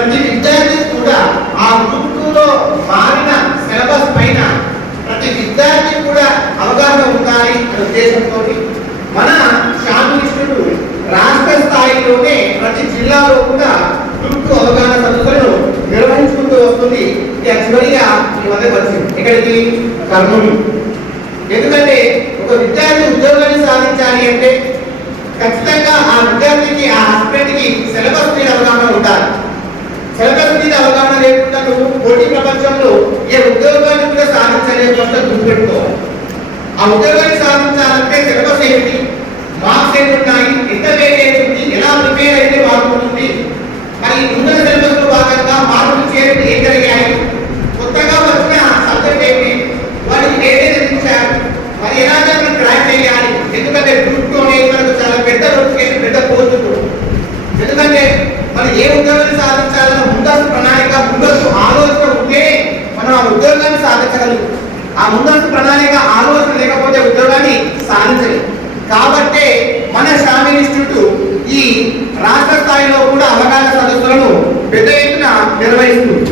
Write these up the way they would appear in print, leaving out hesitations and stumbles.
ప్రతి విద్యార్థి కూడా ఆ గ్రూప్ 2లో మారిన సిలబస్ పైన ప్రతి విద్యార్థి కూడా అవగాహన ఉండాలి అనే ఉద్దేశంతో మన శాంతి ఇన్స్టిట్యూట్ రాష్ట్ర స్థాయిలోనే ప్రతి జిల్లాలో కూడా గ్రూప్ 2 అవగాహన సదస్సులను నిర్వహించుకుంటూ వస్తుంది. ఇక చివరిగా ఈ మధ్య వచ్చింది ఇక్కడికి కర్నూలు. ఎందుకంటే ఒక విద్యార్థి ఉద్యోగాన్ని సాధించాలి అంటే ఖచ్చితంగా ఆ విద్యార్థికి ఆ హస్బెండ్కి సిలబస్ మీద అవగాహన ఉండాలి. సిలబస్ మీద అవగాహన లేకుండా నువ్వు పోటీ ప్రపంచంలో ఏ ఉద్యోగాన్ని కూడా సాధించలేవు. గుర్తుపెట్టుకోవాలి. ఆ ఉద్యోగాన్ని సాధించాలంటే సిలబస్ ఏమిటి, మార్క్స్ ఏమి ఉన్నాయి, ఎంత వేగేజ్ ఉంది, ఎలా ప్రిపేర్ అయితే బాగుంటుంది, మరి ముందుల సిలబస్ లో భాగంగా మార్పులు చేర్పులు ఏం జరిగాయి, కొత్తగా వచ్చిన సబ్జెక్ట్ ఏంటి, వాటికి వేగేజ్ ఇచ్చారు, మరి ఎలా దాన్ని ట్రాక్ చేయాలి. ఎందుకంటే గ్రూప్ 2 అనేది మనకు చాలా పెద్ద నోటిఫికేషన్, పెద్ద పోస్టు. ఎందుకంటే మనం ఏ ఉద్యోగాన్ని సాధించాలన్న ముందస్తు ప్రణాళిక, ముందస్తు ఆలోచన ఉంటే మనం ఆ ఉద్యోగాన్ని సాధించగలం. ఆ ముందస్తు ప్రణాళిక ఆలోచన లేకపోతే ఉద్యోగాన్ని సాధించలేం. కాబట్టి మన శామి ఇన్స్టిట్యూట్ ఈ రాష్ట్ర స్థాయిలో కూడా అవగాహన సదస్సులను పెద్ద ఎత్తున నిర్వహిస్తుంది.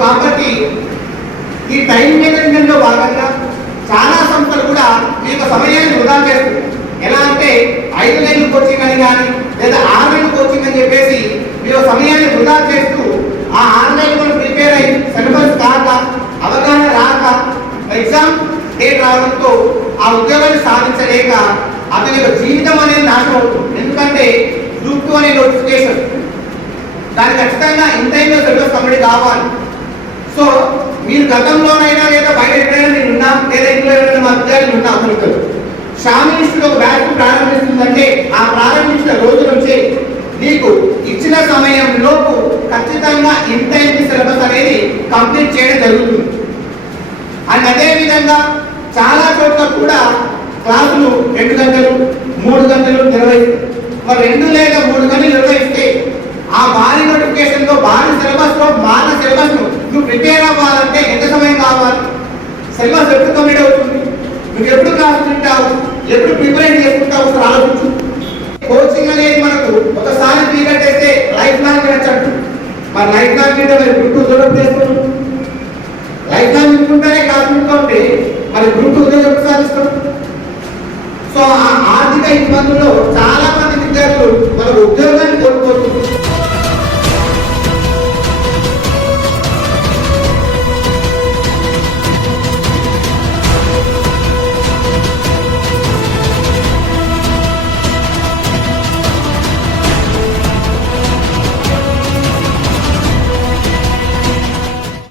కాబట్టి ఈ టైం మేనేజ్మెంట్ లో భాగంగా చాలా సంస్థలు కూడా మీ యొక్క సమయాన్ని వృధా చేస్తుంది. ఎలా అంటే 5 నెలలు కోచింగ్ అని కానీ లేదా 6 నెలలు కోచింగ్ అని చెప్పేసి మీ యొక్క సమయాన్ని వృధా చేస్తూ ఆ 6 నెలలు ప్రిపేర్ అయ్యి సిలబస్ కాక అవగాహన రాక ఎగ్జామ్ డేట్ రావడంతో ఆ ఉద్యోగాన్ని సాధించలేక అతని యొక్క జీవితం అనేది నాశనం అవుతుంది. ఎందుకంటే గ్రూప్ 2 అనే నోటిఫికేషన్ దానికి ఖచ్చితంగా ఇన్ టైంలో సిలబస్ కంప్లీట్ కావాలి. సో మీరు గతంలోనైనా లేదా బయట ఎక్కడైనా నేను ఉన్నా లేదా ఇంట్లో ఎవరైనా మా విద్యార్థులు ఉన్నా అతను శామి ఇన్స్టిట్యూట్ ఒక బ్యాచ్ ప్రారంభిస్తుందంటే ఆ ప్రారంభించిన రోజు నుంచి మీకు ఇచ్చిన సమయంలోపు ఖచ్చితంగా ఇన్ టైం సిలబస్ అనేది కంప్లీట్ చేయడం జరుగుతుంది. అండ్ అదేవిధంగా చాలా చోట్ల కూడా క్లాసులు 2 గంటలు 3 గంటలు నిర్వహిస్తారు. మరి 2 లేదా 3 గంటలు నిర్వహిస్తే ఆ భారీ నోటిఫికేషన్ లో భారీ సిలబస్ లో భారీ సిలబస్ నువ్వు ప్రిపేర్ అవ్వాలంటే ఎంత సమయం కావాలి, సిలబస్ ఎప్పుడు కంప్లీట్ అవుతుంది, నువ్వు ఎప్పుడు క్లాస్ వింటావు, ఎప్పుడు ప్రిపేర్ చేసుకుంటావు అసలు ఆలోచించు. కోచింగ్ అనేది మనకు ఒకసారి ఫీ కట్టేస్తే లైఫ్ లాంగ్ వినొచ్చు. మరి లైఫ్ లాంగ్ అంటే మరి గ్రూప్ 2 ఉద్యోగం చేసుకోండి. లైఫ్ లాంగ్ వినుకుంటానే క్లాస్ వింటుంటే మరి గ్రూప్ 2 ఉద్యోగం సాధిస్తాం. సో ఆ ఆర్థిక ఇబ్బందుల్లో చాలా మంది విద్యార్థులు మన ఉద్యోగాన్ని కోల్పోతున్నారు.